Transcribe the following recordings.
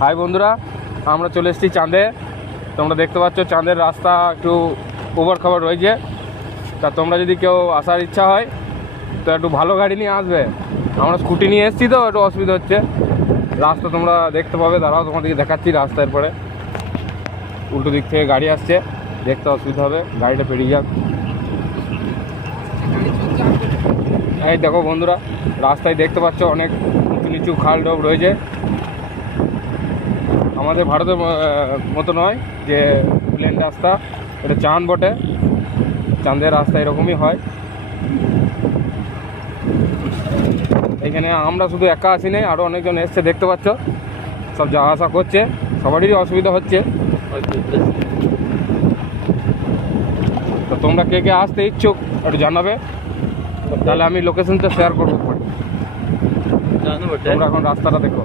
High বন্ধুরা, আমরা চলে এসেছি চাঁদে। তোমরা দেখতে পাচ্ছ চাঁদের রাস্তা একটু ওভার খাবার রয়েছে। তা তোমরা যদি কেউ আসার ইচ্ছা হয় তো একটু ভালো গাড়ি নিয়ে আসবে। আমরা স্কুটি নিয়ে এসেছি তো একটু অসুবিধা হচ্ছে। রাস্তা তোমরা দেখতে পাবে, দাঁড়াও তোমাদেরকে দেখাচ্ছি। রাস্তার পরে উল্টো দিক থেকে গাড়ি আসছে, দেখতে অসুবিধা হবে, গাড়িটা পেরিয়ে যাক। এই দেখো বন্ধুরা, রাস্তায় দেখতে পাচ্ছ অনেক উঁচু নিচু খাল ডোব রয়েছে। আমাদের ভারতের মতো নয় যে প্লেন রাস্তা, এটা চাঁদ বটে। চাঁদের রাস্তা এরকমই হয়। এখানে আমরা শুধু একা আসি নাই, আরও অনেকজন এসছে, দেখতে পাচ্ছ সব যাওয়া আসা করছে, সবারই অসুবিধা হচ্ছে। তো তোমরা কে কে আসতে ইচ্ছুক একটু জানাবে, তাহলে আমি লোকেশনটা শেয়ার করবো। তোমরা এখন রাস্তাটা দেখো।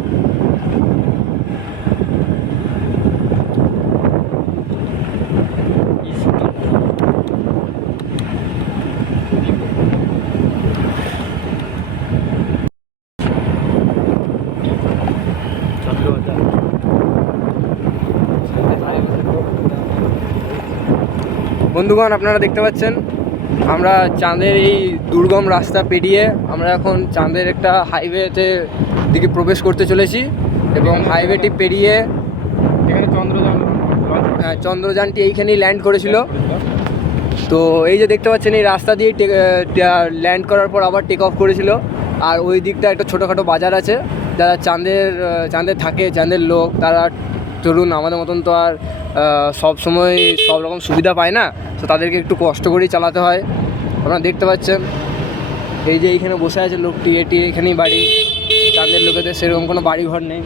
বন্ধুগণ, আপনারা দেখতে পাচ্ছেন আমরা চাঁদের এই দুর্গম রাস্তা পেরিয়ে আমরা এখন চাঁদের একটা হাইওয়েতে দিকে প্রবেশ করতে চলেছি। এবং হাইওয়েটি পেরিয়ে চন্দ্রযানটি এইখানেই ল্যান্ড করেছিল। তো এই যে দেখতে পাচ্ছেন, এই রাস্তা দিয়েই ল্যান্ড করার পর আবার টেক অফ করেছিল। আর ওই দিকটা একটা ছোটোখাটো বাজার আছে। যারা চাঁদে থাকে, চাঁদের লোক, তারা চলুন আমাদের মতন তো আর সব সময় সব রকম সুবিধা পায় না, তো তাদেরকে একটু কষ্ট করেই চালাতে হয়। আপনারা দেখতে পাচ্ছেন এই যে এইখানে বসে আছে লোকটি, এটি এখানেই বাড়ি। চাঁদের লোকেদের সেরকম কোনো বাড়ি ঘর নেই।